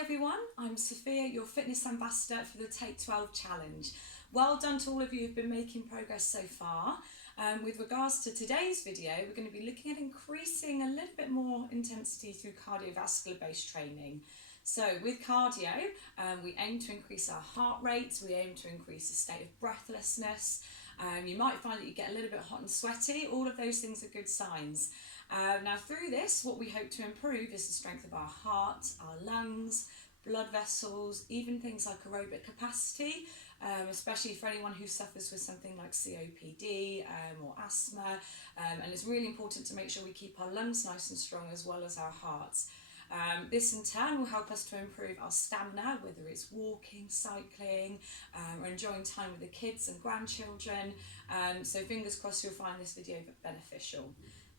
everyone, I'm Sophia, your fitness ambassador for the Take 12 Challenge. Well done to all of you who've been making progress so far. With regards to today's video, we're going to be looking at increasing a little bit more intensity through cardiovascular based training. So with cardio, we aim to increase our heart rates, we aim to increase the state of breathlessness. You might find that you get a little bit hot and sweaty. All of those things are good signs. Now through this, what we hope to improve is the strength of our heart, our lungs, blood vessels, even things like aerobic capacity, especially for anyone who suffers with something like COPD or asthma. And it's really important to make sure we keep our lungs nice and strong as well as our hearts. This in turn will help us to improve our stamina, whether it's walking, cycling, or enjoying time with the kids and grandchildren. So fingers crossed you'll find this video beneficial.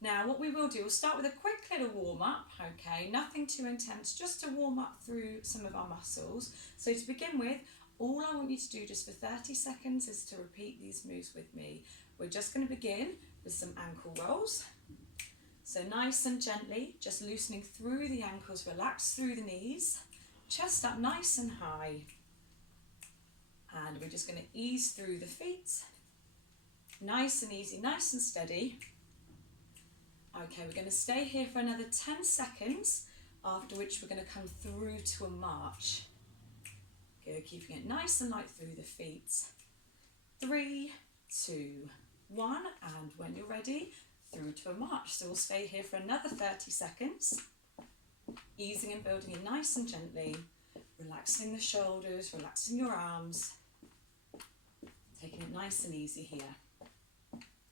Now what we will do, we'll start with a quick little warm up, okay, nothing too intense, just to warm up through some of our muscles. So to begin with, all I want you to do just for 30 seconds is to repeat these moves with me. We're just going to begin with some ankle rolls. So nice and gently, just loosening through the ankles, relax through the knees, chest up nice and high. And we're just going to ease through the feet. Nice and easy, nice and steady. Okay, we're going to stay here for another 10 seconds, after which we're going to come through to a march. Good, keeping it nice and light through the feet. 3, 2, 1, and when you're ready, through to a march. So we'll stay here for another 30 seconds, easing and building it nice and gently, relaxing the shoulders, relaxing your arms, taking it nice and easy here.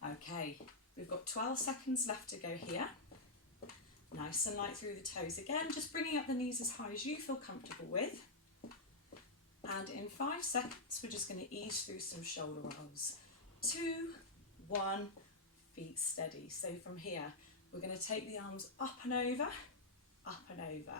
Okay, we've got 12 seconds left to go here. Nice and light through the toes again, just bringing up the knees as high as you feel comfortable with. And in 5 seconds, we're just going to ease through some shoulder rolls. 2, 1, feet steady. So from here, we're going to take the arms up and over, up and over.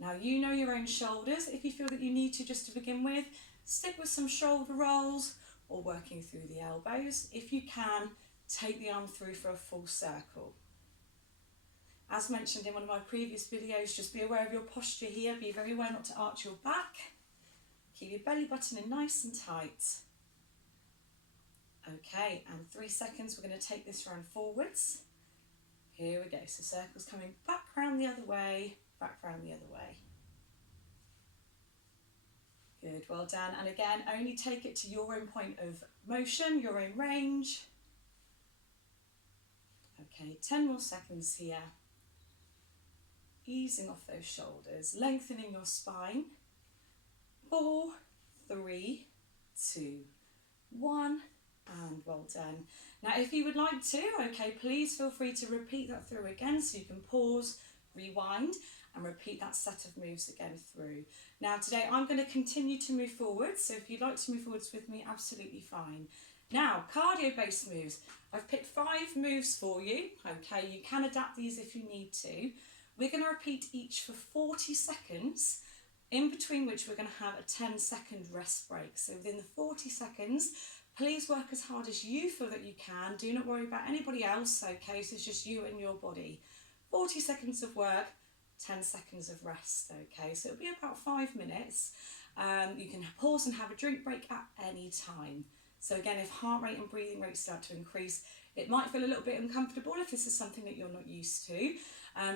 Now you know your own shoulders. If you feel that you need to just to begin with, stick with some shoulder rolls or working through the elbows. If you can, take the arm through for a full circle. As mentioned in one of my previous videos, just be aware of your posture here. Be very aware not to arch your back. Keep your belly button in nice and tight. Okay, and 3 seconds, we're going to take this round forwards. Here we go, so circles coming back round the other way, back round the other way. Good, well done. And again, only take it to your own point of motion, your own range. Okay, 10 more seconds here. Easing off those shoulders, lengthening your spine. 4, 3, 2, 1, and well done. Now if you would like to, okay, please feel free to repeat that through again, so you can pause, rewind, and repeat that set of moves again through. Now today I'm going to continue to move forwards, so if you'd like to move forwards with me, absolutely fine. Now, cardio-based moves. I've picked 5 moves for you, okay, you can adapt these if you need to. We're going to repeat each for 40 seconds, in between which we're going to have a 10-second rest break. So within the 40 seconds, please work as hard as you feel that you can. Do not worry about anybody else, okay, so it's just you and your body. 40 seconds of work, 10 seconds of rest, okay, so it'll be about 5 minutes. You can pause and have a drink break at any time. So again, if heart rate and breathing rate start to increase, it might feel a little bit uncomfortable if this is something that you're not used to.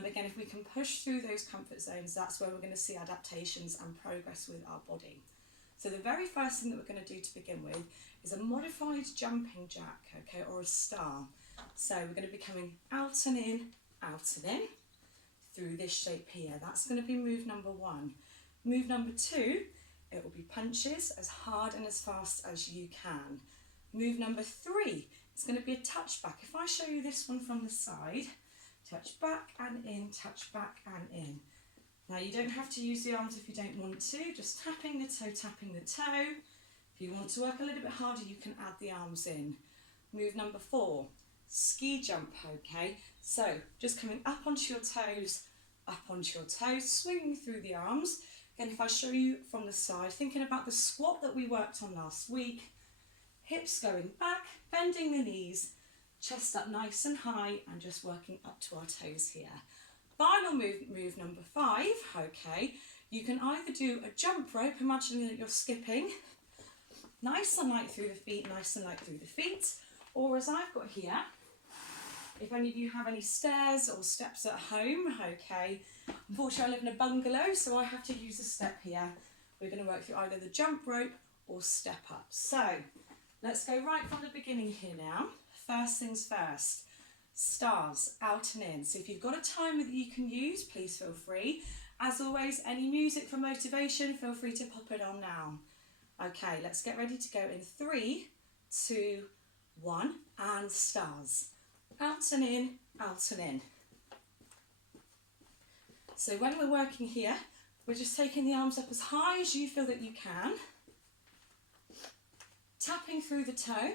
Again, if we can push through those comfort zones, that's where we're going to see adaptations and progress with our body. So the very first thing that we're going to do to begin with is a modified jumping jack, okay, or a star. So we're going to be coming out and in through this shape here. That's going to be move number 1. Move number 2, it will be punches as hard and as fast as you can. Move number 3, it's going to be a touchback. If I show you this one from the side, touch back and in, touch back and in. Now you don't have to use the arms if you don't want to, just tapping the toe, tapping the toe. If you want to work a little bit harder, you can add the arms in. Move number 4, ski jump, okay? So just coming up onto your toes, swinging through the arms. Again, if I show you from the side, thinking about the squat that we worked on last week, hips going back, bending the knees, chest up nice and high, and just working up to our toes here. Final move number 5, okay, You can either do a jump rope, imagining that you're skipping, nice and light through the feet, nice and light through the feet, or as I've got here, if any of you have any stairs or steps at home, okay. Unfortunately, I live in a bungalow, so I have to use a step here. We're going to work through either the jump rope or step up. So let's go right from the beginning here now. First things first, stars, out and in. So if you've got a timer that you can use, please feel free. As always, any music for motivation, feel free to pop it on now. Okay, let's get ready to go in 3, 2, 1, and stars. Out and in, out and in. So when we're working here, we're just taking the arms up as high as you feel that you can. Tapping through the toe.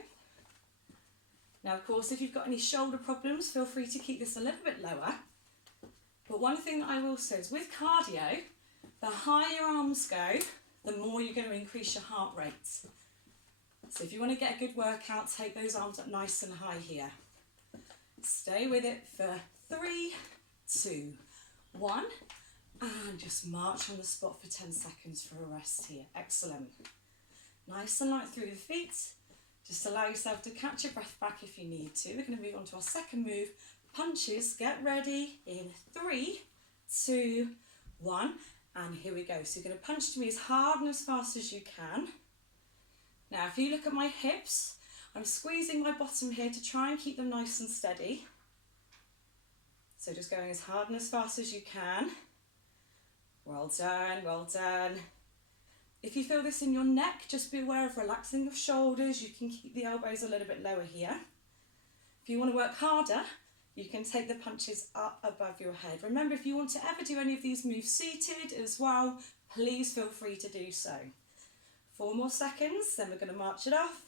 Now, of course, if you've got any shoulder problems, feel free to keep this a little bit lower. But one thing that I will say is with cardio, the higher your arms go, the more you're going to increase your heart rate. So if you want to get a good workout, take those arms up nice and high here. Stay with it for 3, 2, 1, and just march on the spot for 10 seconds for a rest here. Excellent. Nice and light through the feet. Just allow yourself to catch your breath back if you need to. We're going to move on to our second move. Punches, get ready in 3, 2, 1, and here we go. So you're going to punch to me as hard and as fast as you can. Now, if you look at my hips, I'm squeezing my bottom here to try and keep them nice and steady. So just going as hard and as fast as you can. Well done, well done. If you feel this in your neck, just be aware of relaxing your shoulders. You can keep the elbows a little bit lower here. If you want to work harder, you can take the punches up above your head. Remember, if you want to ever do any of these moves seated as well, please feel free to do so. 4 more seconds, then we're going to march it off.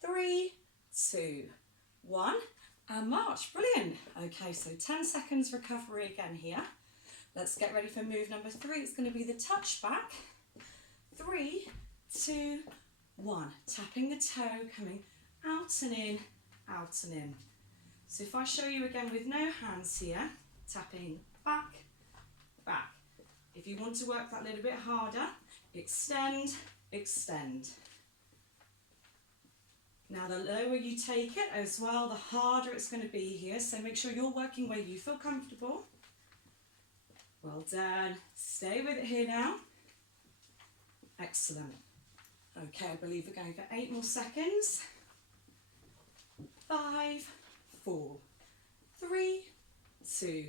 3, 2, 1, and march. Brilliant. Okay, so 10 seconds recovery again here. Let's get ready for move number 3. It's going to be the touchback. 3, 2, 1. Tapping the toe, coming out and in, out and in. So if I show you again with no hands here, tapping back, back. If you want to work that a little bit harder, extend, extend. Now the lower you take it as well, the harder it's going to be here. So make sure you're working where you feel comfortable. Well done. Stay with it here now. Excellent. Okay, I believe we're going for 8 more seconds. 5, 4, 3, 2,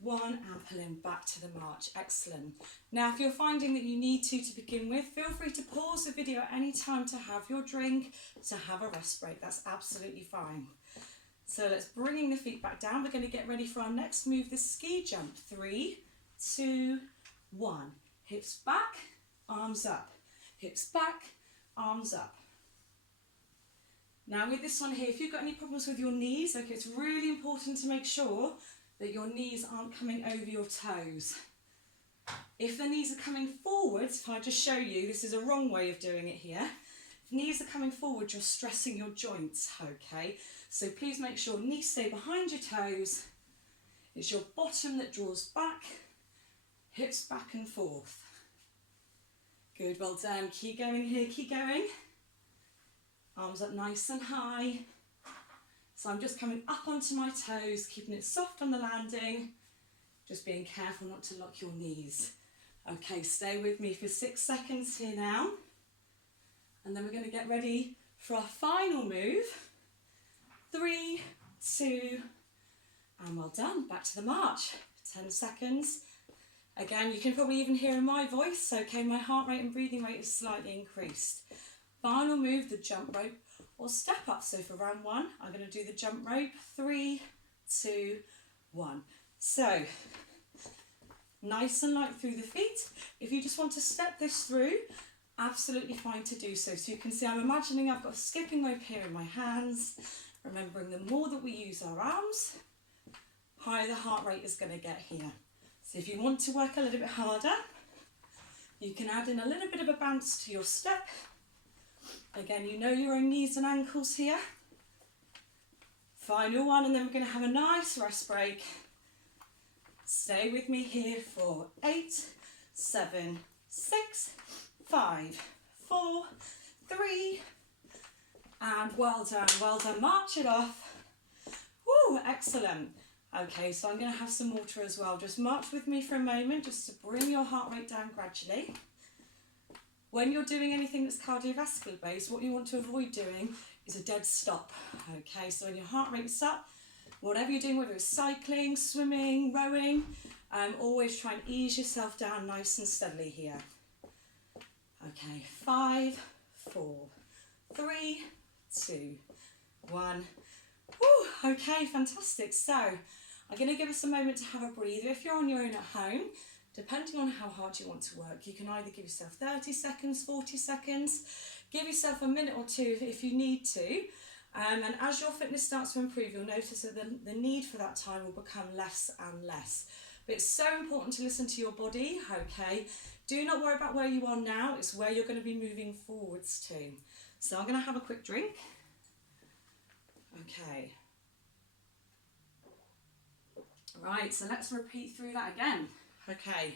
1, and pulling back to the march. Excellent. Now, if you're finding that you need to begin with, feel free to pause the video at any time to have your drink, to have a rest break. That's absolutely fine. So let's bring the feet back down. We're going to get ready for our next move, the ski jump. 3, 2, 1. Hips back, arms up. Hips back, arms up. Now with this one here, if you've got any problems with your knees, okay, it's really important to make sure that your knees aren't coming over your toes. If the knees are coming forwards, if I just show you, this is a wrong way of doing it here. If knees are coming forward, you're stressing your joints, okay? So please make sure knees stay behind your toes. It's your bottom that draws back, hips back and forth. Good, well done. Keep going here, keep going. Arms up nice and high. So I'm just coming up onto my toes, keeping it soft on the landing. Just being careful not to lock your knees. Okay, stay with me for 6 seconds here now. And then we're going to get ready for our final move. 3, 2, and well done. Back to the march. 10 seconds. Again, you can probably even hear in my voice, okay, my heart rate and breathing rate is slightly increased. Final move, the jump rope or step up. So for round 1, I'm going to do the jump rope. 3, 2, 1. So, nice and light through the feet. If you just want to step this through, absolutely fine to do so. So you can see I'm imagining I've got a skipping rope here in my hands. Remembering the more that we use our arms, higher the heart rate is going to get here. So if you want to work a little bit harder, you can add in a little bit of a bounce to your step. Again, you know your own knees and ankles here. Final one, and then we're going to have a nice rest break. Stay with me here for 8, 7, 6, 5, 4, 3, and well done, march it off. Woo, excellent. Okay, so I'm going to have some water as well. Just march with me for a moment, just to bring your heart rate down gradually. When you're doing anything that's cardiovascular based, what you want to avoid doing is a dead stop. Okay, so when your heart rate's up, whatever you're doing, whether it's cycling, swimming, rowing, always try and ease yourself down nice and steadily here. Okay, 5, 4, 3, 2, 1. Woo, okay, fantastic. So I'm going to give us a moment to have a breather. If you're on your own at home, depending on how hard you want to work, you can either give yourself 30 seconds, 40 seconds, give yourself a minute or two if you need to. And as your fitness starts to improve, you'll notice that the need for that time will become less and less. But it's so important to listen to your body, okay? Do not worry about where you are now, it's where you're going to be moving forwards to. So I'm going to have a quick drink. Okay. Right, so let's repeat through that again. Okay.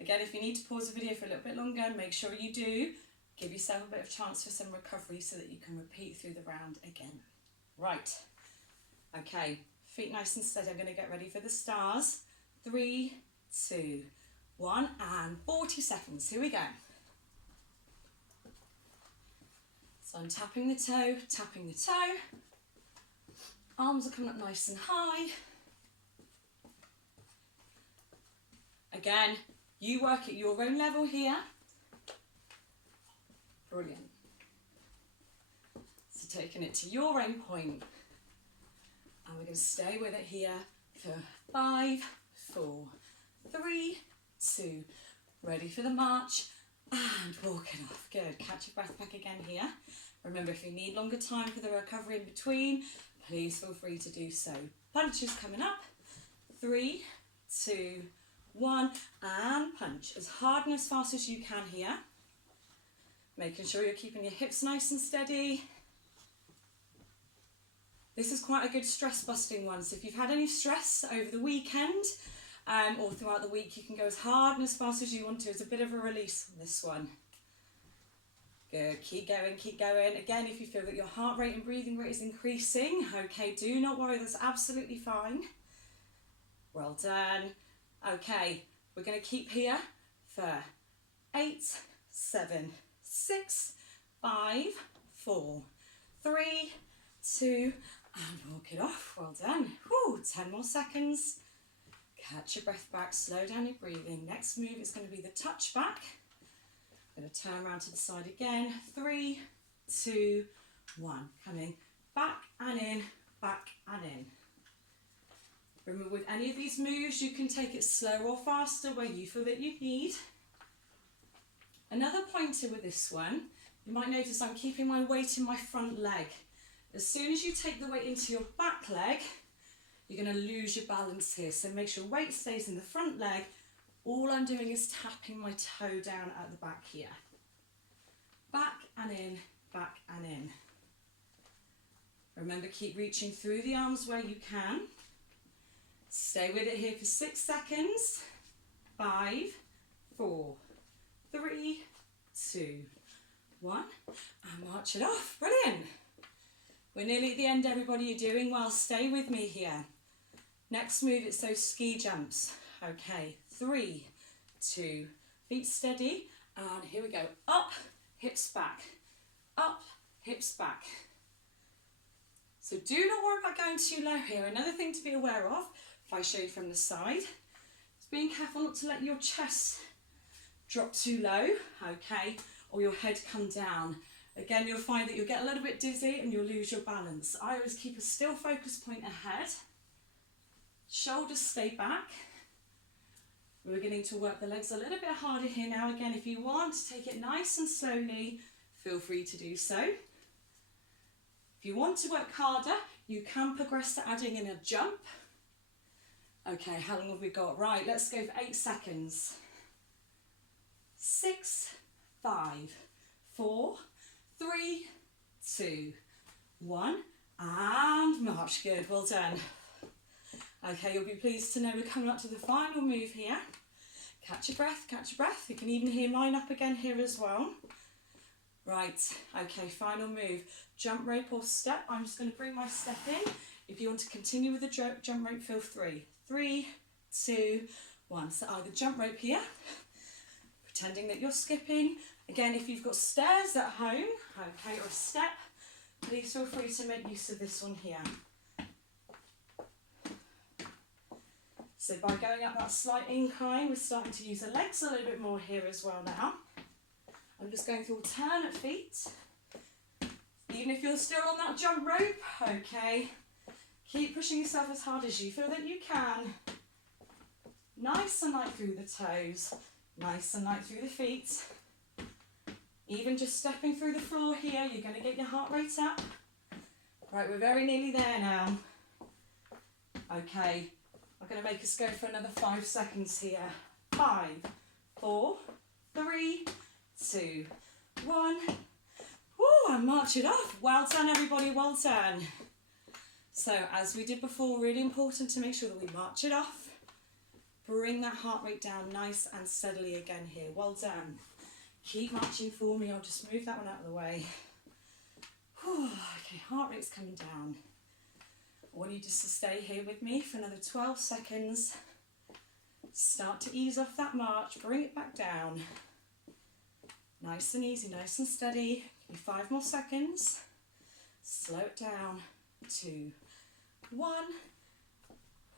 Again, if you need to pause the video for a little bit longer, make sure you do. Give yourself a bit of chance for some recovery so that you can repeat through the round again. Right. Okay, feet nice and steady. I'm going to get ready for the stars. 3, 2, 1, and 40 seconds. Here we go. So I'm tapping the toe, tapping the toe. Arms are coming up nice and high. Again, you work at your own level here. Brilliant. So taking it to your own point. And we're going to stay with it here for 5, 4, 3, 2. Ready for the march and walking off. Good. Catch your breath back again here. Remember, if you need longer time for the recovery in between, please feel free to do so. Punches coming up. 3, 2, 1, and punch as hard and as fast as you can here. Making sure you're keeping your hips nice and steady. This is quite a good stress busting one, so if you've had any stress over the weekend or throughout the week, you can go as hard and as fast as you want to. It's a bit of a release on this one. Good, keep going, keep going. Again, if you feel that your heart rate and breathing rate is increasing, okay, do not worry, that's absolutely fine. Well done. Okay, we're going to keep here for 8, 7, 6, 5, 4, 3, 2, and walk it off. Well done. Whew, 10 more seconds. Catch your breath back, slow down your breathing. Next move is going to be the touchback. I'm going to turn around to the side again. 3, 2, 1. Coming back and in, back and in. Remember, with any of these moves, you can take it slow or faster where you feel that you need. Another pointer with this one, you might notice I'm keeping my weight in my front leg. As soon as you take the weight into your back leg, you're going to lose your balance here. So make sure weight stays in the front leg. All I'm doing is tapping my toe down at the back here. Back and in, back and in. Remember, keep reaching through the arms where you can. Stay with it here for 6 seconds. 5, 4, 3, 2, 1. And march it off. Brilliant. We're nearly at the end, everybody. You're doing well. Stay with me here. Next move, it's those ski jumps. Okay, 3, 2, feet steady. And here we go. Up, hips back. Up, hips back. So do not worry about going too low here. Another thing to be aware of, if I show you from the side, is being careful not to let your chest drop too low, okay, or your head come down. Again, you'll find that you'll get a little bit dizzy and you'll lose your balance. I always keep a still focus point ahead. Shoulders stay back. We're beginning to work the legs a little bit harder here now. Again, if you want to take it nice and slowly, feel free to do so. If you want to work harder, you can progress to adding in a jump. Okay, how long have we got? Right, let's go for 8 seconds. 6, 5, 4, 3, 2, 1, and march. Good, well done. Okay, you'll be pleased to know we're coming up to the final move here. Catch your breath, catch your breath. You can even hear mine up again here as well. Right, okay, final move. Jump rope or step. I'm just going to bring my step in. If you want to continue with the jump rope, feel free. 3, 2, 1. So either jump rope here, pretending that you're skipping. Again, if you've got stairs at home, okay, or a step, please feel free to make use of this one here. So by going up that slight incline, we're starting to use the legs a little bit more here as well now. I'm just going to alternate feet. Even if you're still on that jump rope, okay, keep pushing yourself as hard as you feel that you can. Nice and light through the toes, nice and light through the feet. Even just stepping through the floor here, you're going to get your heart rate up. Right, we're very nearly there now. Okay, I'm going to make us go for another 5 seconds here. 5, 4, 3, 2, 1. Woo, and march it off. Well done, everybody, well done. So, as we did before, really important to make sure that we march it off. Bring that heart rate down nice and steadily again here. Well done. Keep marching for me. I'll just move that one out of the way. Whew, okay, heart rate's coming down. I want you just to stay here with me for another 12 seconds. Start to ease off that march. Bring it back down. Nice and easy, nice and steady. Give me 5 more seconds. Slow it down. 2, 1.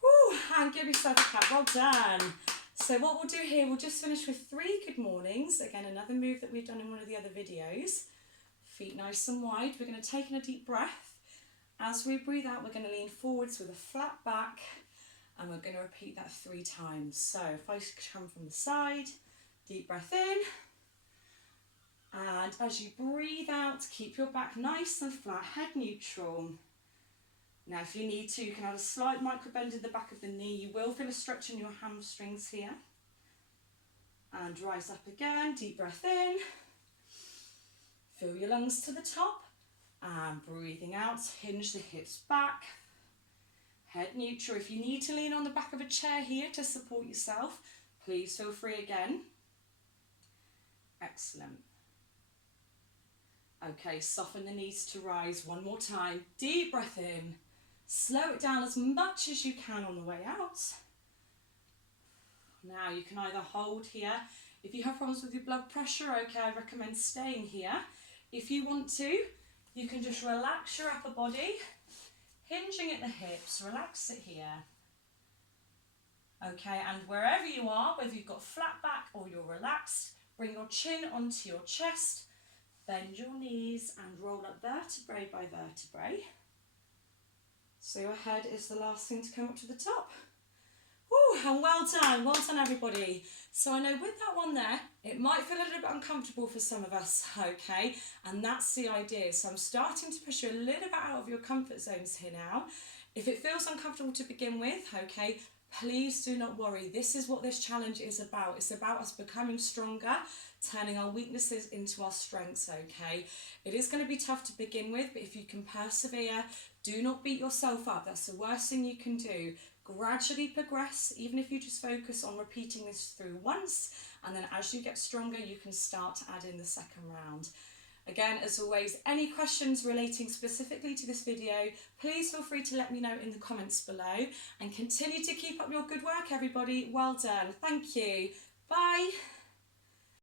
Woo, and give yourself a clap. Well done. So what we'll do here, we'll just finish with 3 good mornings. Again, another move that we've done in one of the other videos. Feet nice and wide. We're going to take in a deep breath. As we breathe out, we're going to lean forwards with a flat back, and we're going to repeat that 3 times. So if I come from the side, deep breath in, and as you breathe out, keep your back nice and flat, head neutral. Now if you need to, you can add a slight micro bend in the back of the knee. You will feel a stretch in your hamstrings here. And rise up again, deep breath in. Fill your lungs to the top. And breathing out, hinge the hips back. Head neutral. If you need to lean on the back of a chair here to support yourself, please feel free again. Excellent. Okay, soften the knees to rise one more time. Deep breath in. Slow it down as much as you can on the way out. Now you can either hold here. If you have problems with your blood pressure, okay, I recommend staying here. If you want to, you can just relax your upper body, hinging at the hips, relax it here. Okay, and wherever you are, whether you've got flat back or you're relaxed, bring your chin onto your chest, bend your knees and roll up vertebrae by vertebrae. So your head is the last thing to come up to the top. Woo, and well done everybody. So I know with that one there, it might feel a little bit uncomfortable for some of us, okay? And that's the idea. So I'm starting to push you a little bit out of your comfort zones here now. If it feels uncomfortable to begin with, okay, please do not worry. This is what this challenge is about. It's about us becoming stronger, turning our weaknesses into our strengths, okay? It is going to be tough to begin with, but if you can persevere, do not beat yourself up. That's the worst thing you can do. Gradually progress, even if you just focus on repeating this through once, and then as you get stronger, you can start to add in the second round. Again, as always, any questions relating specifically to this video, please feel free to let me know in the comments below, and continue to keep up your good work, everybody. Well done. Thank you. Bye.